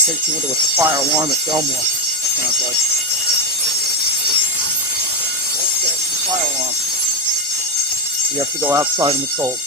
Takes you into a fire alarm at Bellmore. Sounds like. That's the fire alarm. You have to go outside in the cold.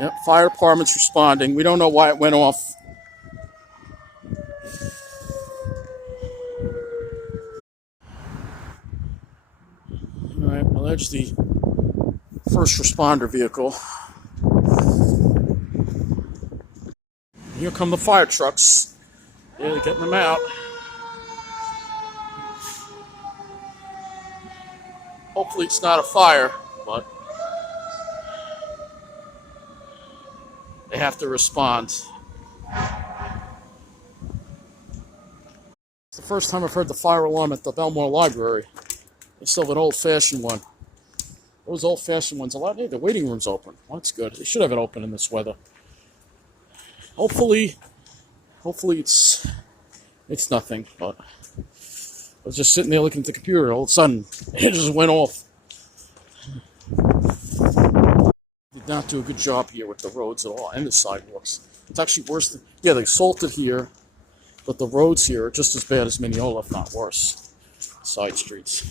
Yep, fire department's responding. We don't know why it went off. All right, well, there's the first responder vehicle. Here come the fire trucks. Yeah, they're getting them out. Hopefully it's not a fire, but they have to respond. It's the first time I've heard the fire alarm at the Bellmore Library. They still have an old-fashioned one. Those old-fashioned ones, hey, the waiting room's open. Well, that's good. They should have it open in this weather. Hopefully it's nothing. But I was just sitting there looking at the computer. All of a sudden, it just went off. Did not do a good job here with the roads at all and the sidewalks. It's actually worse than, yeah, they salted here, but the roads here are just as bad as Mineola, if not worse. Side streets.